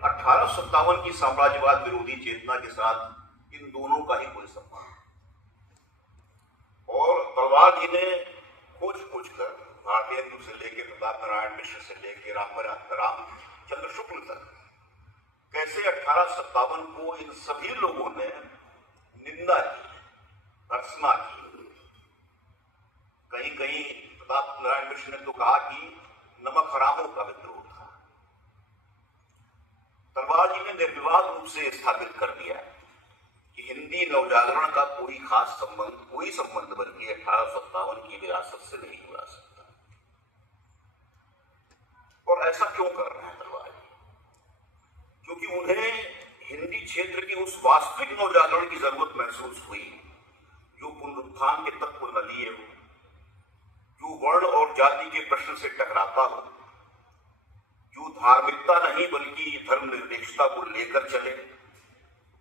1857 की साम्राज्यवाद विरोधी चेतना के साथ इन दोनों का ही कोई संबंध। और तलवार जी ने खोज खोज कर भारतेंदु से लेकर प्रताप नारायण मिश्र से लेकर रामचंद्र शुक्ल तक कैसे 1857 को इन सभी लोगों ने निंदा की, भर्त्सना की। कहीं कहीं प्रताप नारायण मिश्र ने तो कहा कि नमक हरामों का विद्रोह था। तलवार जी ने निर्विवाद रूप से स्थापित कर दिया कि हिंदी नवजागरण का कोई खास संबंध बल्कि 1857 की विरासत से नहीं जुड़ा सकता। और ऐसा क्यों कर रहे हैं तलवार जी? क्योंकि उन्हें हिंदी क्षेत्र की उस वास्तविक नवजागरण की जरूरत महसूस हुई जो पुनरुत्थान के तत्व न लिए हो, जो वर्ण और जाति के प्रश्न से टकराता हो, जो धार्मिकता नहीं बल्कि धर्मनिरपेक्षता को लेकर चले,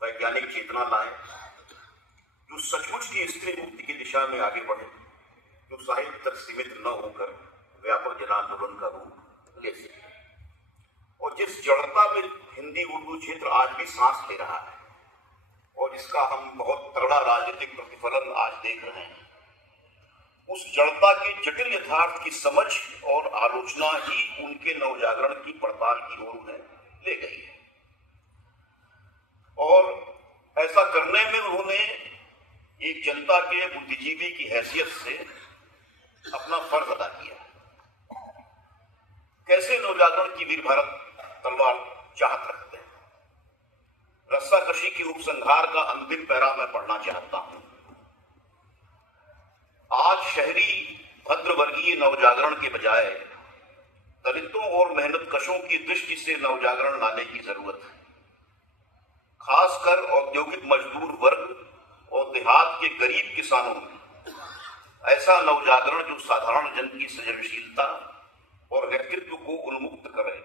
वैज्ञानिक चेतना लाए, जो सचमुच की स्त्री मुक्ति की दिशा में आगे बढ़े, जो साहित्य तक सीमित न होकर व्यापक जन आंदोलन का रूप ले सके। और जिस जड़ता में हिंदी उर्दू क्षेत्र आज भी सांस ले रहा है और जिसका हम बहुत तगड़ा राजनीतिक प्रतिफलन आज देख रहे हैं, उस जड़ता के जटिल यथार्थ की समझ और आलोचना ही उनके नवजागरण की पड़ताल की ओर उन्हें ले गई है। और ऐसा करने में उन्होंने एक जनता के बुद्धिजीवी की हैसियत से अपना फर्ज अदा किया। कैसे नवजागरण की वीर भारत तलवार चाहत रखते हैं। रस्साकशी के उपसंहार का अंतिम पैरा मैं पढ़ना चाहता हूं। आज शहरी भद्रवर्गीय नवजागरण के बजाय दलितों और मेहनतकशों की दृष्टि से नवजागरण लाने की जरूरत है। खासकर औद्योगिक मजदूर वर्ग और देहात के गरीब किसानों में ऐसा नवजागरण जो साधारण जन की सृजनशीलता और व्यक्तित्व को उन्मुक्त करे,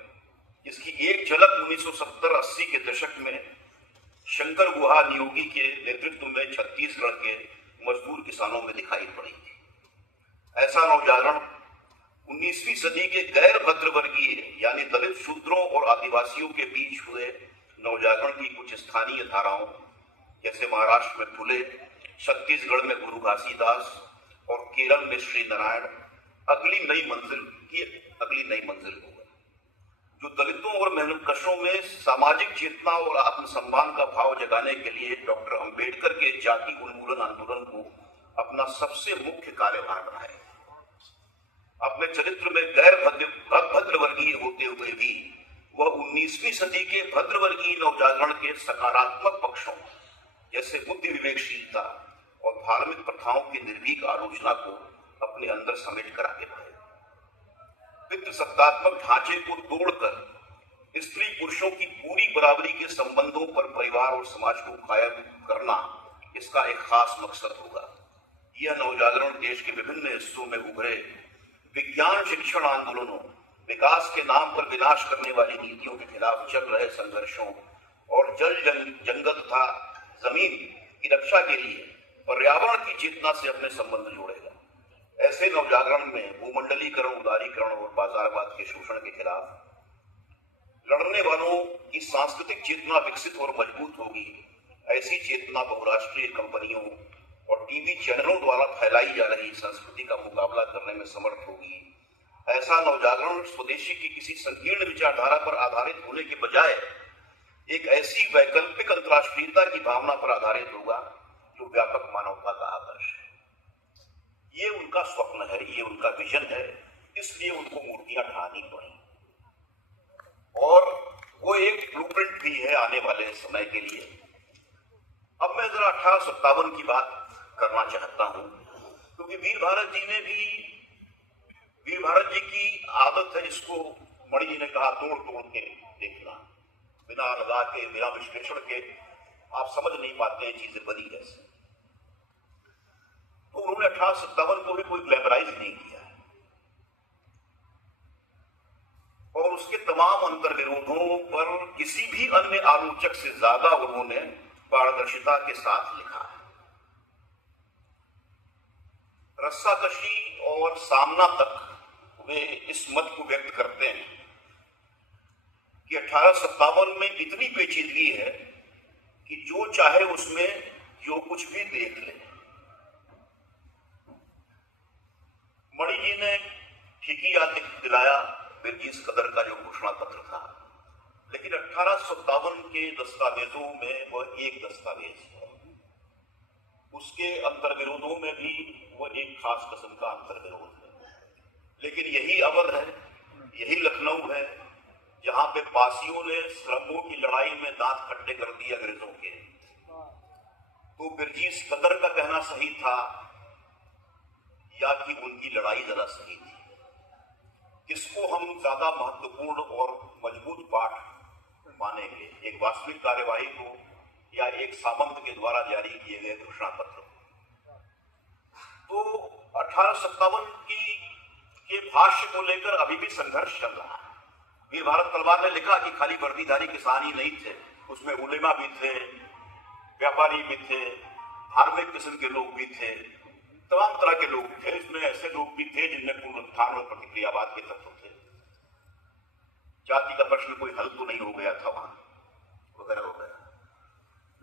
जिसकी एक झलक 1970-80 के दशक में शंकर गुहा नियोगी के नेतृत्व में छत्तीसगढ़ के मजदूर किसानों में दिखाई पड़ी थी। ऐसा नवजागरण 19वीं सदी के गैर भद्रवर्गीय यानी दलित शूद्रों और आदिवासियों के बीच हुए नवजागरण की कुछ स्थानीय धाराओं जैसे महाराष्ट्र में फुले, छत्तीसगढ़ में गुरु घासीदास और केरल में श्री नारायण अगली नई मंजिल होगा, जो दलितों और मेहनतकशों में सामाजिक चेतना और आत्मसम्मान का भाव जगाने के लिए डॉक्टर अंबेडकर के जाति उन्मूलन आंदोलन को अपना सबसे मुख्य कार्यभार बनाए। अपने चरित्र में गैर भद्रवर्गीय होते हुए भी वह 19वीं सदी के भद्रवर्गीय नवजागरण के सकारात्मक पक्षों जैसे बुद्धि विवेकशीलता और धार्मिक प्रथाओं की निर्भीक आलोचना को अपने अंदर समेट कर आगे बढ़े। पितृसत्तात्मक ढांचे को तोड़कर स्त्री पुरुषों की पूरी बराबरी के संबंधों पर परिवार और समाज को कायम करना इसका एक खास मकसद होगा। यह नवजागरण देश के विभिन्न हिस्सों में उभरे विज्ञान शिक्षण आंदोलनों, विकास के नाम पर विनाश करने वाली नीतियों के खिलाफ चल रहे संघर्षों और जंगल तथा जमीन की रक्षा के लिए पर्यावरण की चेतना से अपने संबंध जोड़ेगा। ऐसे नवजागरण में भूमंडलीकरण, उदारीकरण और बाजारवाद के शोषण के खिलाफ लड़ने वालों की सांस्कृतिक चेतना विकसित और मजबूत होगी। ऐसी चेतना बहुराष्ट्रीय कंपनियों और टीवी चैनलों द्वारा फैलाई जा रही संस्कृति का मुकाबला करने में समर्थ होगी। ऐसा नवजागरण स्वदेशी की किसी संकीर्ण विचारधारा पर आधारित होने के बजाय एक ऐसी वैकल्पिक अंतर्राष्ट्रीयता की भावना पर आधारित होगा जो व्यापक मानवता का आदर्श है। ये उनका स्वप्न है, ये उनका विजन है, इसलिए उनको मूर्तियां ढानी पड़ी। और वो एक ब्लूप्रिंट भी है आने वाले समय के लिए। अब मैं जरा 1857 की बात करना चाहता हूं, क्योंकि वीर भारत जी की आदत है, जिसको मणि जी ने कहा तोड़ तोड़ के देखना, बिना लगा के, बिना विश्लेषण के आप समझ नहीं पाते हैं चीजें बनी कैसे। तो उन्होंने 1857 को भी कोई ग्लैमराइज नहीं किया और उसके तमाम अंतर्विरोधों पर किसी भी अन्य आलोचक से ज्यादा उन्होंने पारदर्शिता के साथ लिखा है। रस्साकशी और सामना तक वे इस मत को व्यक्त करते हैं कि 1857 में इतनी पेचीदगी है कि जो चाहे उसमें जो कुछ भी देख ले। मणि जी ने ठीक ही याद दिलाया बिरजीस कदर का जो घोषणा पत्र था, लेकिन 1857 के दस्तावेजों में वह एक दस्तावेज है, उसके अंतर्विरोधों में भी वह एक खास किस्म का अंतर्विरोध है। लेकिन यही अवध है, यही लखनऊ है, जहां पे पासियों ने श्रमों की लड़ाई में दांत खट्टे कर दिए अंग्रेजों के। तो बिरजीस कदर का कहना सही था या कि उनकी लड़ाई जरा सही थी? किसको हम ज्यादा महत्वपूर्ण और मजबूत पाठ मानेंगे, एक वास्तविक कार्यवाही को या एक सामंत के द्वारा जारी किए गए घोषणा पत्र को? तो 1857 के भाष्य को लेकर अभी भी संघर्ष चल रहा है। वीर भारत तलवार ने लिखा कि खाली वर्दीधारी किसान ही नहीं थे, उसमें उलेमा भी थे, व्यापारी भी थे, धार्मिक किस्म के लोग भी थे, तमाम तरह के लोग थे। इसमें ऐसे लोग भी थे जिनमें पुनरुत्थान और प्रतिक्रियावाद के तत्व थे। जाति का प्रश्न कोई हल तो नहीं हो गया था वहां, वगैरह वगैरह।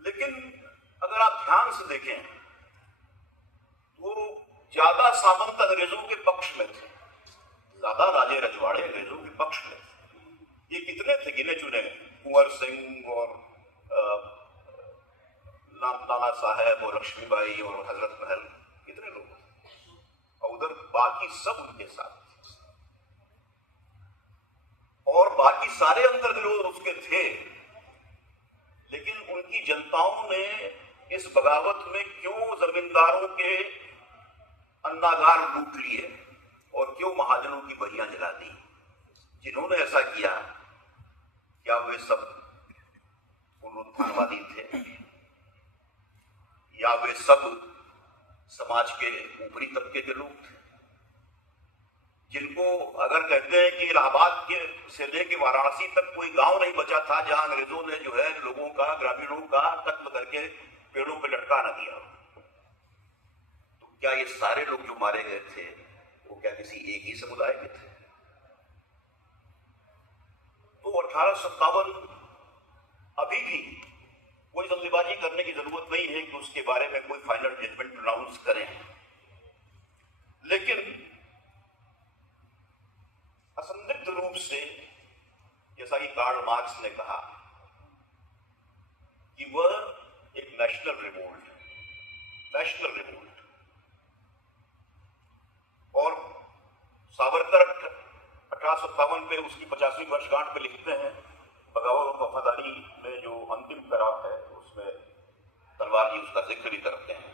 लेकिन अगर आप ध्यान से देखें तो ज्यादा सामंत अंग्रेजों के पक्ष में थे, ज्यादा राजे रजवाड़े अंग्रेजों के पक्ष में थे। ये कितने थे? गिने चुने, कुंवर सिंह और नाना साहब और लक्ष्मीबाई और हजरत महल, कितने लोग थे, और उधर बाकी सब उनके साथ थे। और बाकी सारे अंतर्विरोध उसके थे, लेकिन उनकी जनताओं ने इस बगावत में क्यों जमींदारों के अन्नागार लूट लिए और क्यों महाजनों की बहियां जला दी? जिन्होंने ऐसा किया, क्या वे सब पुनरुत्थानवादी थे या वे सब समाज के ऊपरी तबके के लोग थे, जिनको अगर कहते हैं कि इलाहाबाद के से लेकर वाराणसी तक कोई गांव नहीं बचा था जहां अंग्रेजों ने जो है लोगों का, ग्रामीणों का कत्ल करके पेड़ों पे लटका न दिया, तो क्या ये सारे लोग जो मारे गए थे वो क्या किसी एक ही समुदाय के थे? तो 1857 अभी भी कोई जल्दीबाजी करने की जरूरत नहीं है कि उसके बारे में कोई फाइनल जजमेंट प्रोनाउंस करें। लेकिन असंदिग्ध रूप से, जैसा कि कार्ल मार्क्स ने कहा कि वह एक नेशनल रिवोल्ट और सावरकर 1857 पे उसकी 50वीं वर्षगांठ पे लिखते हैं, बगावत और वफादारी में जो अंतिम पैराग्राफ है उसमें तलवार जी उसका जिक्र भी करते हैं।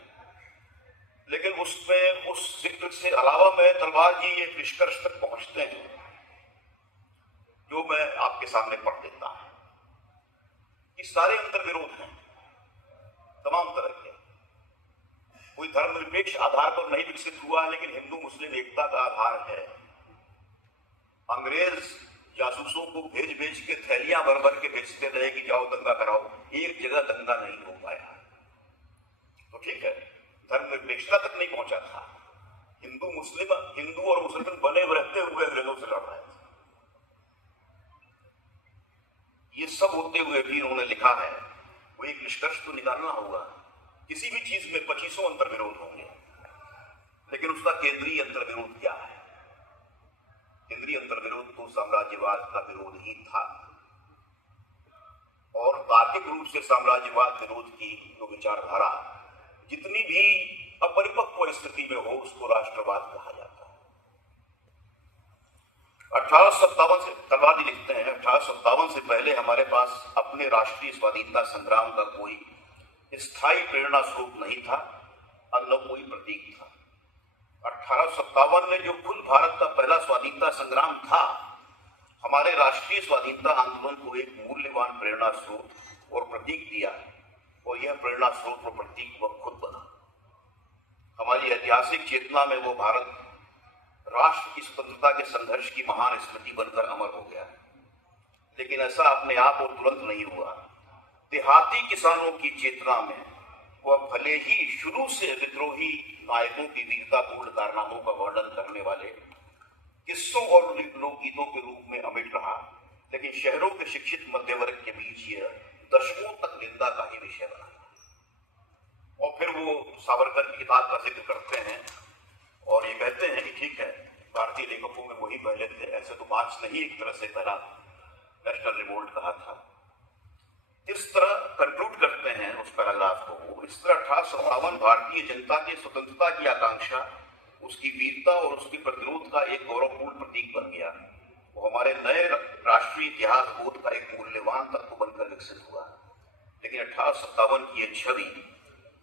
लेकिन उसमें उस जिक्र से अलावा में तलवार जी एक निष्कर्ष तक पहुंचते हैं जो मैं आपके सामने पढ़ देता हूं कि सारे अंतर्विरोध हैं तमाम तरह के। कोई धर्मनिरपेक्ष आधार पर नहीं विकसित हुआ, लेकिन हिंदू मुस्लिम एकता का आधार है। अंग्रेज जासूसों को भेज भेज के थैलियां भर भर के भेजते रहे कि जाओ दंगा कराओ, एक जगह दंगा नहीं हो पाया। तो ठीक है, धर्मनिरपेक्षता तक नहीं पहुंचा था। हिंदू और मुसलमान बने रहते हुए अंग्रेजों से लड़ रहे थे। ये सब होते हुए भी उन्होंने लिखा है, वो एक निष्कर्ष तो निकालना होगा। किसी भी चीज में 2500 अंतर्विरोध होंगे, लेकिन उसका केंद्रीय अंतर्विरोध क्या है? केंद्रीय अंतर्विरोध तो साम्राज्यवाद का विरोध ही था, और तार्किक रूप से साम्राज्यवाद विरोध की जो विचारधारा जितनी भी अपरिपक्व स्थिति में हो उसको राष्ट्रवाद कहा जाता है। 1857 से तलवार जी लिखते हैं, 1857 से पहले हमारे पास अपने राष्ट्रीय स्वाधीनता संग्राम का कोई स्थायी प्रेरणा स्रोत नहीं था और न कोई प्रतीक था। 1857 में जो कुल भारत का पहला स्वाधीनता संग्राम था, हमारे राष्ट्रीय स्वाधीनता आंदोलन को एक मूल्यवान प्रेरणा स्रोत और प्रतीक दिया, और यह प्रेरणा स्रोत और प्रतीक वह खुद बना। हमारी ऐतिहासिक चेतना में वो भारत राष्ट्र की स्वतंत्रता के संघर्ष की महान स्मृति बनकर अमर हो गया। लेकिन ऐसा अपने आप और तुरंत नहीं हुआ। देहाती किसानों की चेतना में वह भले ही शुरू से विद्रोही नायकों की वीरतापूर्ण कारनामों का वर्णन करने वाले किस्सों और लोकगीतों के रूप में अमिट रहा, लेकिन शहरों के शिक्षित मध्य वर्ग के बीच यह दशकों तक निंदा का ही विषय बना। और फिर वो सावरकर की किताब का जिक्र करते हैं और ये कहते हैं कि ठीक है, भारतीय लेखकों में वही पहले थे, ऐसे तो मार्क्स ने ही एक तरह से पहला नेशनल रिवोल्ट कहा था। इस तरह कंक्लूड करते हैं उस पैराग्राफ को। इस तरह 1857 भारतीय जनता की स्वतंत्रता की आकांक्षा, उसकी वीरता और उसकी प्रतिरोध का एक गौरवपूर्ण प्रतीक बन गया। वो हमारे नए राष्ट्रीय इतिहास बोध का एक मूल्यवान तत्व बनकर विकसित हुआ। लेकिन 1857 की यह छवि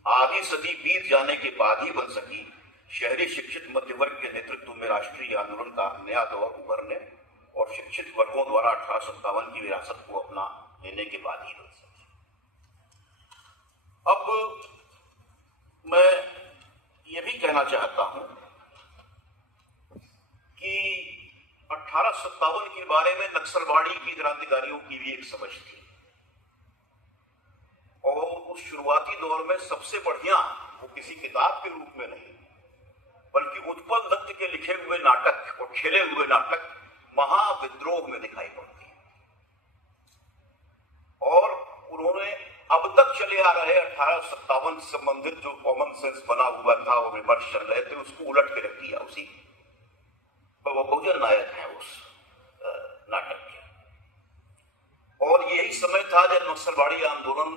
आधी सदी बीत जाने के बाद ही बन सकी। शहरी शिक्षित मध्य वर्ग के नेतृत्व में राष्ट्रीय आंदोलन का नया दौर उभरने और शिक्षित वर्गों द्वारा 1857 की विरासत को अपना लेने के बाद ही बन सकी। अब मैं ये भी कहना चाहता हूं कि 1857 के बारे में नक्सलवाड़ी की क्रांतिकारियों की भी एक समझ थी और उस शुरुआती दौर में सबसे बढ़िया वो किसी किताब के रूप में नहीं बल्कि उत्पल दत्त के लिखे हुए नाटक और खेले हुए नाटक महाविद्रोह में दिखाई पड़ती है। और उन्होंने अब तक चले आ रहे 1857 से संबंधित जो कॉमन सेंस बना हुआ था और विमर्श चल रहे थे, उसको उलट के रख दिया उसी। वो बहुजन नायक है उस नाटक के। और यही समय था जब नक्सलवाड़ी आंदोलन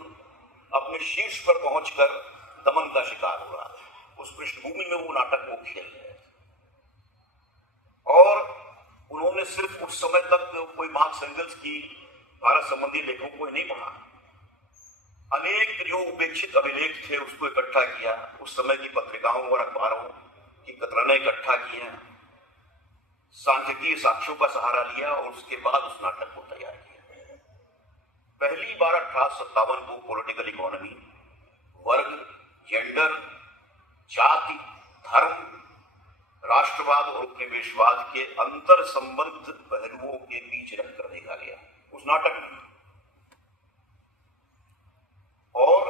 अपने शीर्ष पर पहुंचकर दमन का शिकार हो रहा था। उस पृष्ठभूमि में वो नाटक वो खेल रहे थे और उन्होंने सिर्फ उस समय तक कोई मार्क्स एंगल्स की भारत संबंधी लेखों को ही नहीं पढ़ा, अनेक जो उपेक्षित अभिलेख थे उसको इकट्ठा किया, उस समय की पत्रिकाओं और अखबारों की कतरनें इकट्ठा किए, सांख्यिकीय साक्ष्यों का सहारा लिया और उसके बाद उस नाटक को तैयार किया। पहली बार 1857 को पॉलिटिकल इकोनॉमी, वर्ग, जेंडर, जाति, धर्म, राष्ट्रवाद और उपनिवेशवाद के अंतर संबंध पहलुओं के बीच रखकर देखा गया उस नाटक में। और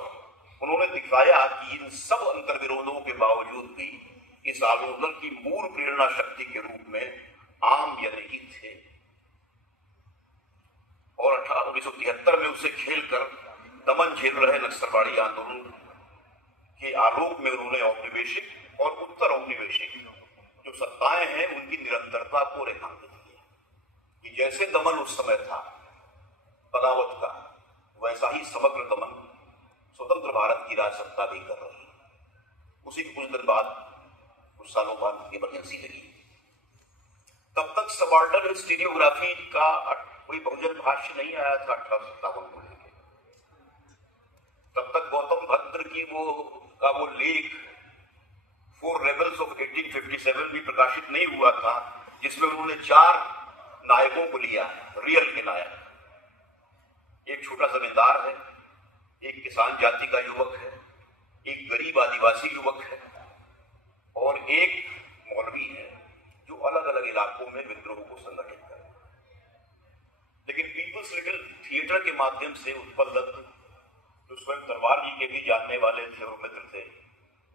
उन्होंने दिखाया कि इन सब अंतर विरोधों के बावजूद भी इस आंदोलन की मूल प्रेरणा शक्ति के रूप में आम जनहित थे। और 1973 में उसे खेलकर दमन झेल रहे नक्सलवाड़ी आंदोलन के आलोक में उन्होंने औपनिवेशिक और उत्तर औपनिवेशिक जो सत्ताएं हैं उनकी निरंतरता को रेखांकित किया कि जैसे दमन उस समय था बगावत का, वैसा ही समग्र दमन स्वतंत्र भारत की राजसत्ता भी कर रही है। उसी के कुछ दिन बाद, कुछ सालों बाद इमरजेंसी लगी। तब तक सबाल्टर्न स्टीरियोग्राफी का कोई बहुजन भाष्य नहीं आया था 1857 को लेकर। तब तक गौतम भद्र की वो लेख फोर रेबल्स ऑफ 1857 भी प्रकाशित नहीं हुआ था, जिसमें उन्होंने 4 नायकों को लिया, रियल के नायक। एक छोटा जमींदार है, एक किसान जाति का युवक है, एक गरीब आदिवासी युवक है और एक मौलवी है जो अलग अलग इलाकों में विद्रोह को संगठित कर। लेकिन पीपल्स लिटिल थिएटर के माध्यम से उत्पल दत्त, जो स्वयं तलवार जी के भी जानने वाले थे और मित्र थे,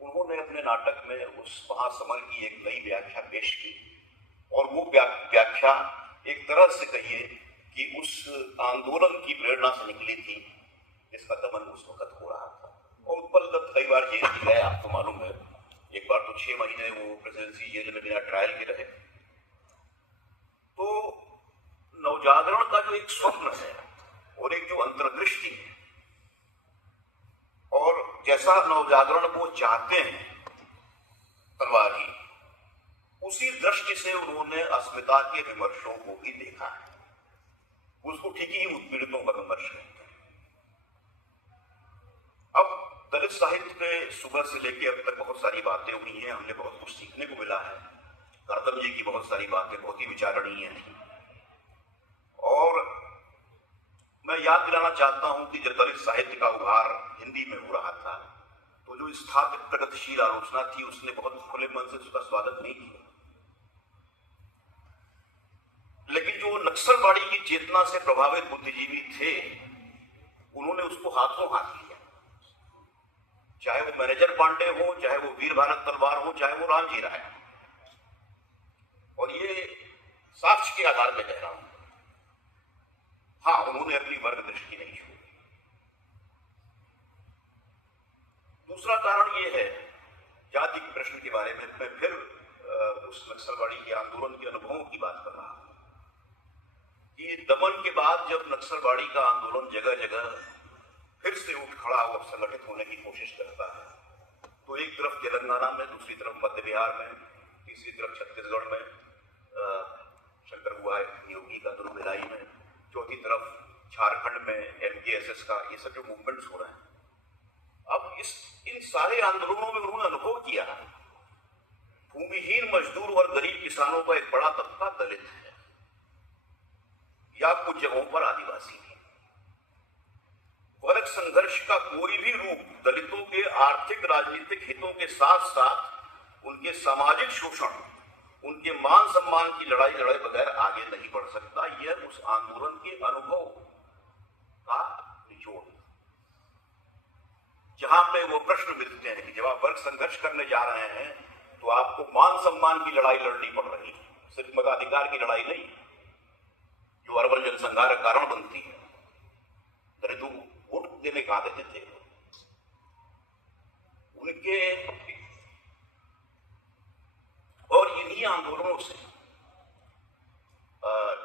उन्होंने अपने नाटक में उस महासमर की एक नई व्याख्या पेश की। और वो व्याख्या एक तरह से कहिए कि उस आंदोलन की प्रेरणा से निकली थी जिसका दमन उस वक्त हो रहा था। और उत्पल दत्त कई बार जेल भी गए, आपको मालूम है। एक बार तो 6 महीने वो प्रेसिडेंसी जेल में बिना ट्रायल के रहे। तो नवजागरण का जो एक स्वप्न है और एक जो अंतर्दृष्टि है और जैसा नवजागरण वो चाहते हैं तलवार जी, उसी दृष्टि से उन्होंने अस्मिता के विमर्शों को भी देखा है। उसको ठीक ही उत्पीड़ितों का विमर्श करते हैं। अब दलित साहित्य पे सुबह से लेकर अब तक बहुत सारी बातें हुई हैं, हमने बहुत कुछ सीखने को मिला है। करदम जी की बहुत सारी बातें बहुत ही विचारणीय थी। और मैं याद दिलाना चाहता हूं कि जब दलित साहित्य का उभार हिंदी में हो रहा था तो जो स्थापित प्रगतिशील आलोचना थी उसने बहुत खुले मन से उसका स्वागत नहीं किया। लेकिन जो नक्सलवाड़ी की चेतना से प्रभावित बुद्धिजीवी थे उन्होंने उसको हाथों हाथ लिया, चाहे वो मैनेजर पांडे हो, चाहे वो वीर भारत तलवार हो, चाहे वो रामजी राय। और ये साक्ष्य के आधार पर कह रहा हूं। उन्होंने अपनी वर्ग दृष्टि नहीं छोड़ी। दूसरा कारण यह है, जाति के प्रश्न के बारे में मैं फिर उस नक्सलवाड़ी के आंदोलन के अनुभवों की बात कर रहा हूं कि दमन के बाद जब नक्सलवाड़ी का आंदोलन जगह जगह फिर से उठ खड़ा और संगठित होने की कोशिश करता है, तो एक तरफ तेलंगाना में, दूसरी तरफ मध्य बिहार में, तीसरी तरफ छत्तीसगढ़ में शंकर हुआ योगी का दुर्मिलाई में, चौथी तरफ झारखंड में MKSS का, ये सब जो मूवमेंट्स हो रहे हैं, अब इन सारे आंदोलनों में उन्होंने अनुभव किया भूमिहीन मजदूर और गरीब किसानों का एक बड़ा तबका दलित है या कुछ जगहों पर आदिवासी है। वर्ग संघर्ष का कोई भी रूप दलितों के आर्थिक राजनीतिक हितों के साथ साथ उनके सामाजिक शोषण, उनके मान सम्मान की लड़ाई लड़े बगैर आगे नहीं बढ़ सकता। यह उस आंदोलन के अनुभव का निचोड़, जहां पे वो प्रश्न मिलते हैं कि जब आप वर्ग संघर्ष करने जा रहे हैं तो आपको मान सम्मान की लड़ाई लड़नी पड़ रही है, सिर्फ मताधिकार की लड़ाई नहीं, जो अरबन जनसंहार का कारण बनती है। दलितों वोट देने कहां देते थे उनके, और इन्हीं आंदोलनों से,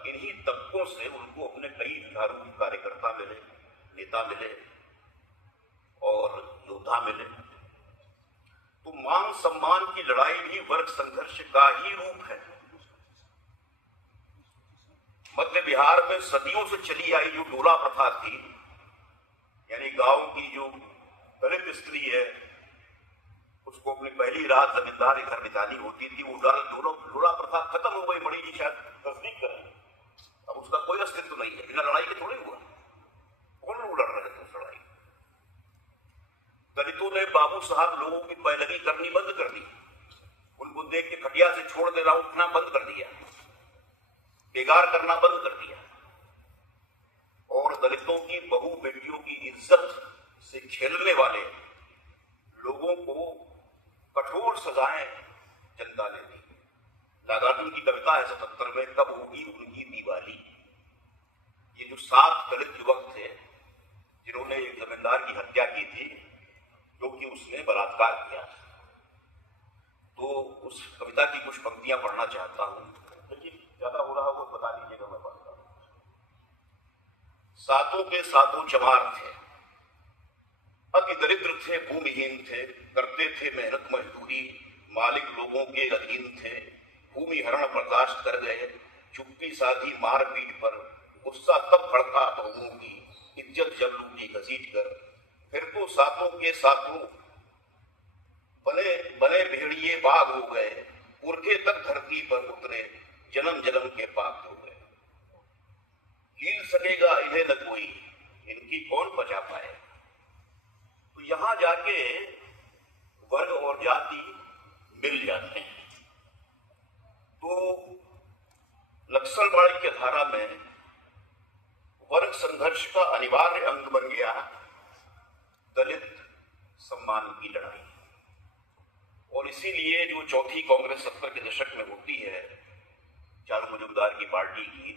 इन्हीं तबकों से उनको अपने कई जुझारू कार्यकर्ता मिले, नेता मिले और योद्धा मिले। तो मान सम्मान की लड़ाई भी वर्ग संघर्ष का ही रूप है। मध्य बिहार में सदियों से चली आई जो डोला प्रथा थी, यानी गांव की जो दलित स्त्री है उसको अपनी पहली रात जमींदार घर बितानी होती थी, वो डोला प्रथा खत्म हो गई। बड़ी जी शायद तस्दीक करें, अब उसका कोई अस्तित्व नहीं है। बिना लड़ाई के थोड़े हुआ, कौन लोग लड़ रहे थे उस लड़ाई। दलितों ने बाबू साहब लोगों की पैरवी करनी बंद कर दी, उनको देख के खटिया से छोड़ देना उठना बंद कर दिया, बेगार करना बंद कर दिया, और दलितों की बहू बेटियों की इज्जत से खेलने वाले लोगों को कठोर सजाएं जनता ने दी। नागार्जुन की कविता है 77 में, कब होगी उनकी दिवाली। ये जो 7 दलित युवक थे जिन्होंने एक जमींदार की हत्या की थी, जो कि उसने बलात्कार किया, तो उस कविता की कुछ पंक्तियां पढ़ना चाहता हूं। लेकिन ज्यादा हो रहा हो तो बता दीजिएगा, मैं पढ़ता हूं। सातों के सातों चमार थे, अति दरिद्र थे, भूमिहीन थे, करते थे मेहनत मजदूरी, मालिक लोगों के अधीन थे। भूमि हरण बर्दाश्त कर गए, चुप्पी साधी मारपीट पर, गुस्सा तब भड़का बहुओं की, इज्जत जब लूटी घसीट कर। फिर तो सातों के सातों बने भेड़िए बाग हो गए, पुरखे तक धरती पर उतरे, जन्म जन्म के पाक हो गए। हील सकेगा इन्हें न कोई, इनकी कौन बचा पाए। तो यहां जाके वर्ग और जाति मिल जाते हैं। तो नक्सलवाड़ी की धारा में वर्ग संघर्ष का अनिवार्य अंग बन गया दलित सम्मान की लड़ाई। और इसीलिए जो चौथी कांग्रेस 70 के दशक में होती है चारू मजूमदार की पार्टी की,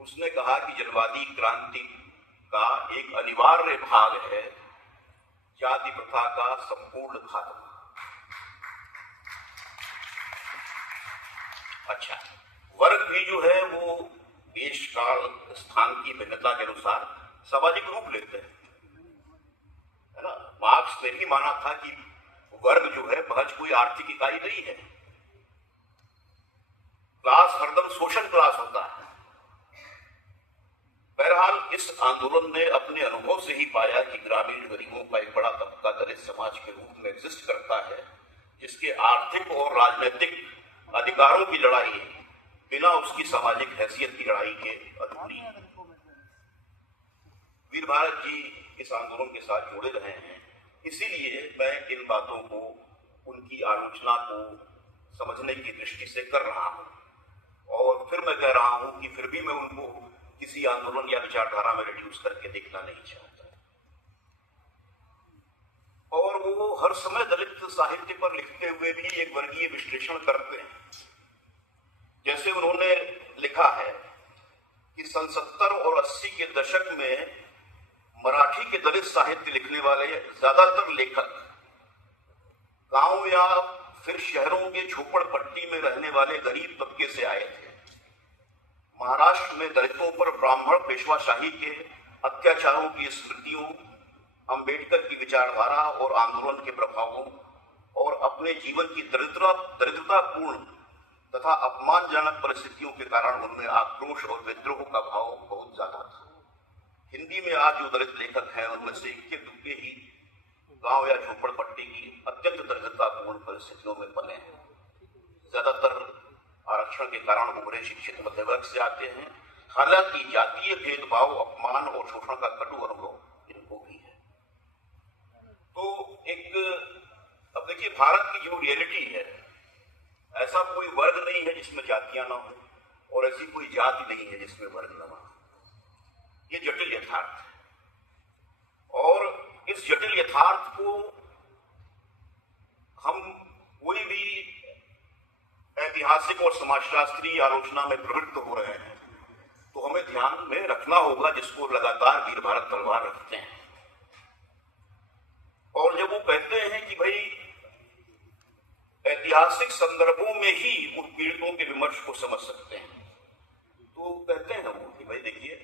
उसने कहा कि जनवादी क्रांति का एक अनिवार्य भाग है जाति प्रथा का संपूर्ण खात्मा। अच्छा, वर्ग भी जो है वो देश काल स्थान की भिन्नता के अनुसार सामाजिक रूप लेते हैं, है ना। मार्क्स ने भी माना था कि वर्ग जो है महज कोई आर्थिक इकाई नहीं है। क्लास हरदम सोशल क्लास होता है। बहरहाल इस आंदोलन ने अपने अनुभव से ही पाया कि ग्रामीण गरीबों का एक बड़ा तबका दलित समाज के रूप में एग्जिस्ट करता है, जिसके आर्थिक और राजनीतिक अधिकारों की लड़ाई बिना उसकी सामाजिक हैसियत की लड़ाई के अधूरी है। वीर भारत जी इस आंदोलन के साथ जुड़े रहे हैं, इसीलिए मैं इन बातों को, उनकी आलोचना को समझने की दृष्टि से कर रहा हूं। और फिर मैं कह रहा हूं कि फिर भी मैं उनको किसी आंदोलन या विचारधारा में रिड्यूस करके देखना नहीं चाहता। और वो हर समय दलित साहित्य पर लिखते हुए भी एक वर्गीय विश्लेषण करते हैं। जैसे उन्होंने लिखा है कि सन 70 और 80 के दशक में मराठी के दलित साहित्य लिखने वाले ज्यादातर लेखक गांव या फिर शहरों के झोपड़पट्टी में रहने वाले गरीब तबके से आए थे। महाराष्ट्र में दलितों पर ब्राह्मण पेशवाशाही के अत्याचारों की स्मृतियों, अंबेडकर की विचारधारा और आंदोलन के प्रभावों और अपने जीवन की दरिद्रतापूर्ण तथा अपमानजनक परिस्थितियों के कारण उनमें आक्रोश और विद्रोह का भाव बहुत ज्यादा था। हिंदी में आज जो दलित लेखक हैं उनमें से इक्के दुक्के ही गांव या झोपड़पट्टी की अत्यंत दरिद्रतापूर्ण परिस्थितियों में पले हैं। ज्यादातर आरक्षण के कारण उभरे शिक्षित मध्य वर्ग से आते हैं। हालांकि जातीय भेदभाव, अपमान और शोषण का कटु अनुभव इनको भी है। तो अब देखिए, भारत की जो रियलिटी है, ऐसा कोई वर्ग नहीं है जिसमें जातियां ना हो और ऐसी कोई जाति नहीं है जिसमें वर्ग न हो। ये जटिल यथार्थ है और इस जटिल यथार्थ को हम कोई भी ऐतिहासिक और समाजशास्त्रीय आलोचना में प्रवृत्त हो रहे हैं तो हमें ध्यान में रखना होगा, जिसको लगातार वीर भारत तलवार रखते हैं। और जब वो कहते हैं कि भाई ऐतिहासिक संदर्भों में ही उत्पीड़ितों के विमर्श को समझ सकते हैं, तो कहते हैं वो कि भाई देखिए,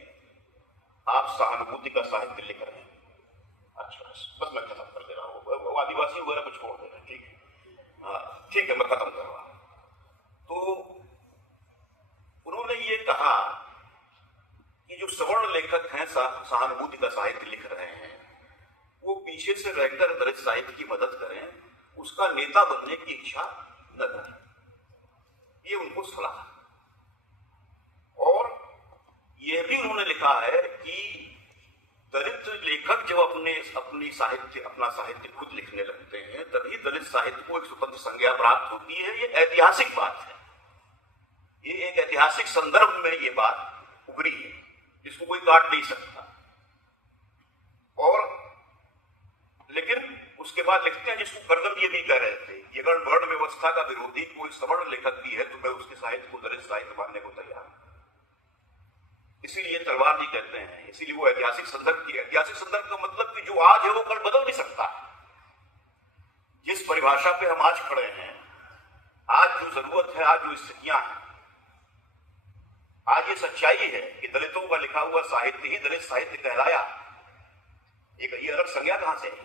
आप सहानुभूति का साहित्य लिख रहे हैं। अच्छा, बस मैं खत्म कर दे रहा हूँ, आदिवासी वगैरह को छोड़ दे रहे हैं, ठीक है, हाँ ठीक है, मैं खत्म कर रहा हूं। तो उन्होंने ये कहा कि जो सवर्ण लेखक हैं, सहानुभूति का साहित्य लिख रहे हैं, वो पीछे से रहकर दलित साहित्य की मदद करें, उसका नेता बनने की इच्छा न करें। ये उनको सलाह। और यह भी उन्होंने लिखा है कि दलित लेखक जब अपना साहित्य खुद लिखने लगते हैं तभी दलित साहित्य को एक स्वतंत्र संज्ञा प्राप्त होती है। ये ऐतिहासिक बात है, ये एक ऐतिहासिक संदर्भ में ये बात उभरी है जिसको कोई काट नहीं सकता। और लेकिन उसके बाद लिखते हैं, जिसको कर्दम ये भी कह रहे थे कि अगर वर्ण व्यवस्था का विरोधी कोई सवर्ण लेखक भी है तो मैं उसके साहित्य को दलित साहित्य मानने को तैयार हूं। इसीलिए तलवार जी कहते हैं, इसीलिए वो ऐतिहासिक संदर्भ की, ऐतिहासिक संदर्भ का मतलब कि जो आज है वो कल बदल भी सकता है। जिस परिभाषा पे हम आज खड़े हैं, आज जो जरूरत है, आज जो स्थितियां हैं, आज ये सच्चाई है कि दलितों का लिखा हुआ साहित्य ही दलित साहित्य कहलाया। ये अलग संज्ञा कहां से है?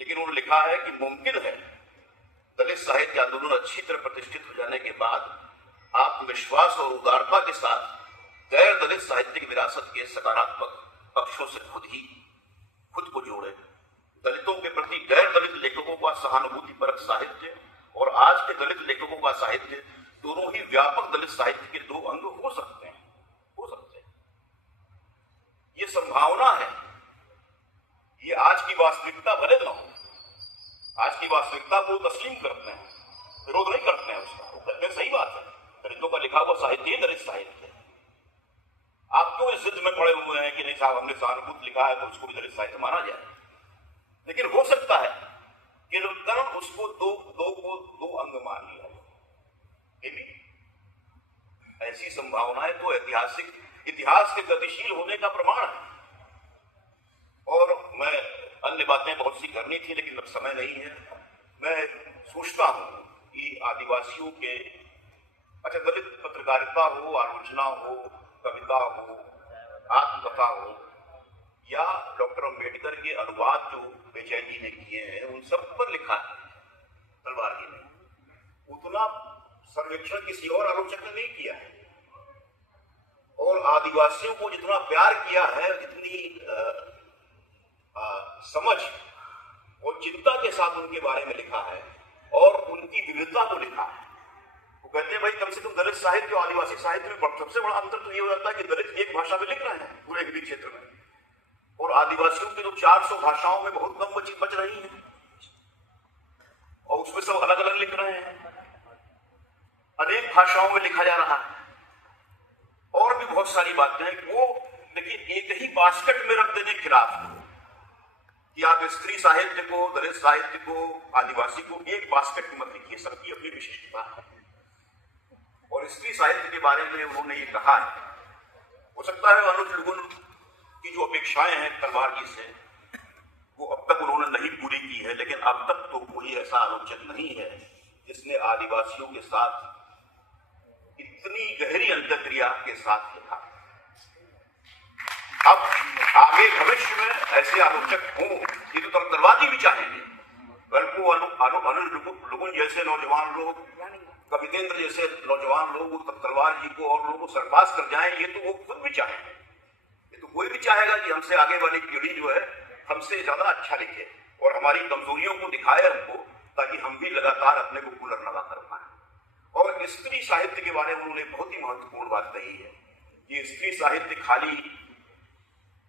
लेकिन उन्होंने लिखा है कि मुमकिन है दलित साहित्य आंदोलन अच्छी तरह प्रतिष्ठित हो जाने के बाद आत्मविश्वास और उदारता के साथ गैर दलित साहित्यिक विरासत के सकारात्मक पक्षों से खुद को जोड़े। दलितों के प्रति गैर दलित लेखकों का सहानुभूतिपरक साहित्य और आज के दलित लेखकों का साहित्य दोनों ही व्यापक दलित साहित्य के दो अंग हो सकते हैं। ये संभावना है। ये आज की वास्तविकता भले न हो, आज की वास्तविकता को तस्लीम करते हैं, विरोध नहीं करते हैं उसका, वो कहते हैं सही बात है, दलितों का लिखा हुआ साहित्य ही दलित साहित्य है। आप क्यों इस जिद में पड़े हुए हैं कि नहीं साहब हमने सहानुभूति लिखा है तो उसको भी दलित साहित्य माना जाए? लेकिन हो सकता है कि कारण उसको दो अंग मान लिया जाए। ऐसी संभावनाएं तो इतिहास के गतिशील होने का प्रमाण है। और मैं अन्य बातें बहुत सी करनी थी लेकिन अब समय नहीं है। मैं सोचता हूं कि आदिवासियों के, अच्छा, दलित पत्रकारिता हो, आलोचना हो, कविता हो, आत्मकथा हो या डॉक्टर अंबेडकर के अनुवाद जो बेचैन जी ने किए हैं, उन सब पर लिखा है तलवार जी ने। उतना सर्वेक्षण किसी और आलोचक ने नहीं किया है। और आदिवासियों को जितना प्यार किया है, जितनी समझ और चिंता के साथ उनके बारे में लिखा है और उनकी विविधता को लिखा है। वो कहते हैं भाई कम से कम दलित साहित्य और आदिवासी साहित्य में सबसे बड़ा अंतर तो ये हो जाता है कि दलित एक भाषा में लिख रहे हैं पूरे हिंदी क्षेत्र में, और आदिवासियों की तो 400 भाषाओं में बहुत कम बच रही है और उसमें सब अलग अलग लिख रहे हैं, अनेक भाषाओं में लिखा जा रहा है। और भी बहुत सारी बातें हैं कि वो देखिए एक ही बास्केट में रख देने के खिलाफ कि आप स्त्री साहित्य को, दलित साहित्य को, आदिवासी को एक बास्केट में मत लिखिए, सबकी अपनी विशिष्टता है। और स्त्री साहित्य के बारे में उन्होंने ये कहा है हो सकता है अनुज लुगुन की जो अपेक्षाएं हैं तलवार जी से वो अब तक उन्होंने नहीं पूरी की है, लेकिन अब तक तो कोई ऐसा आलोचक नहीं है जिसने आदिवासियों के साथ इतनी गहरी अंतर्क्रिया के साथ लिखा। अब आगे भविष्य में ऐसे आलोचक हों, ये तो तलवार भी चाहेंगे, कल को अनुज लुगुन जैसे नौजवान लोग, कवितेंद्र जैसे नौजवान लोग तलवार जी को और लोगों को सरपास कर जाएं, ये तो वो खुद भी चाहेंगे। ये तो कोई भी चाहेगा कि हमसे आगे वाली पीढ़ी जो है हमसे ज्यादा अच्छा लिखे और हमारी कमजोरियों को दिखाए हमको, ताकि हम भी लगातार अपने को पुनर्नवा कर पाए। और स्त्री साहित्य के बारे में उन्होंने बहुत ही महत्वपूर्ण बात कही है कि स्त्री साहित्य खाली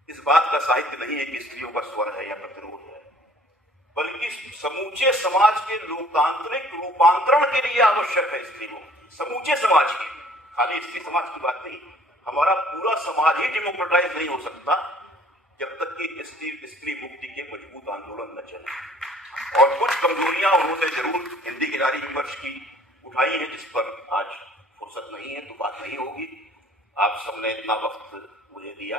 इस बात का साहित्य नहीं है कि स्त्रियों का स्वर है या प्रतिरोध है, बल्कि समूचे समाज के लोकतांत्रिक रूपांतरण के लिए आवश्यक है स्त्री को, समूचे समाज के, खाली स्त्री समाज की बात नहीं। हमारा पूरा समाज ही डेमोक्रेटाइज नहीं हो सकता जब तक कि स्त्री मुक्ति के मजबूत आंदोलन न चले। और कुछ कमजोरियां उन्होंने जरूर हिंदी की नारी विमर्श की उठाई है, जिस पर आज फुर्सत नहीं है तो बात नहीं होगी। आप सबने इतना वक्त मुझे दिया।